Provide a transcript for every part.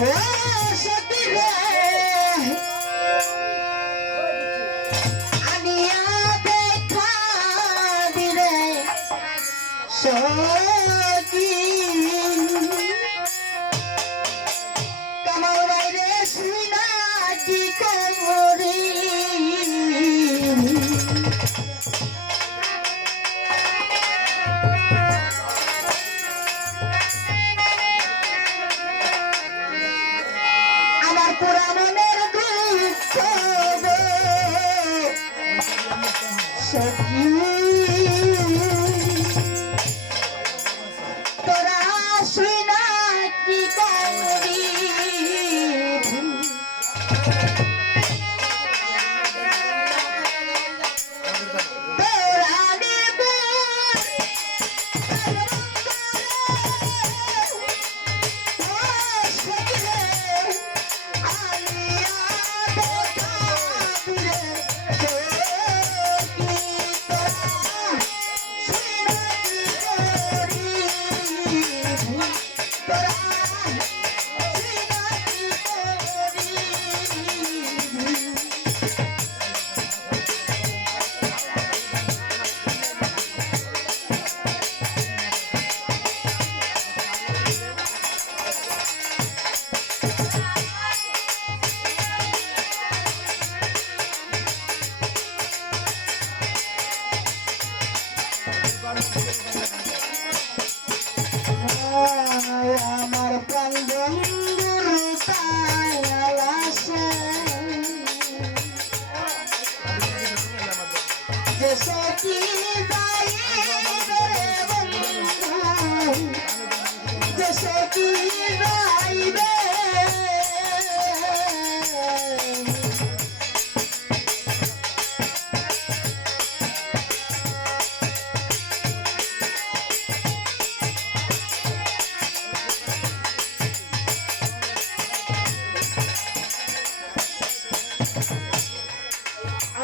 ও আমার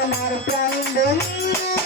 আমার প্রাণ বন্ধু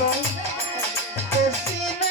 Cocina.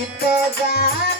গীত গা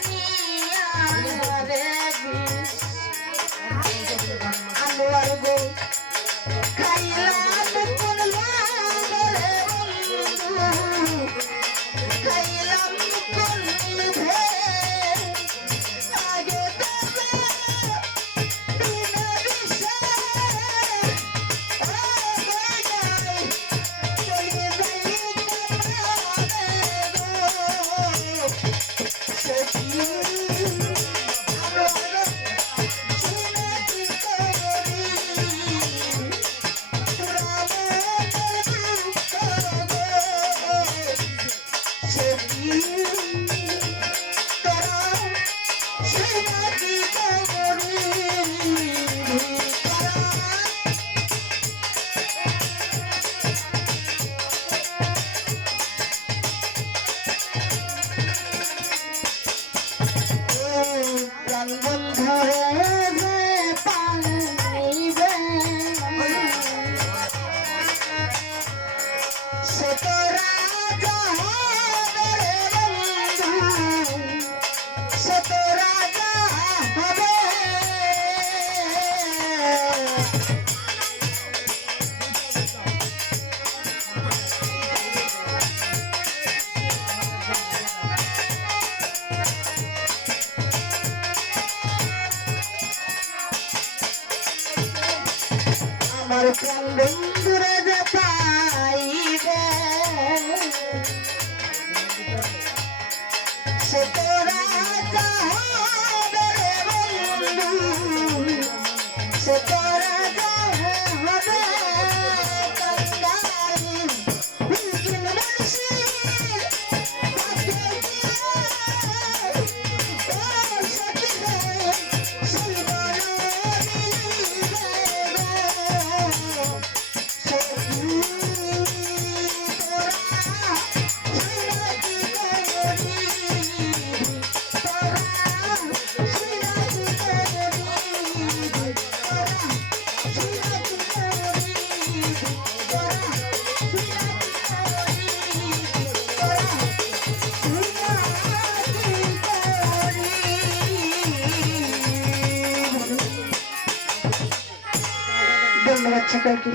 Thank you. अच्छा करके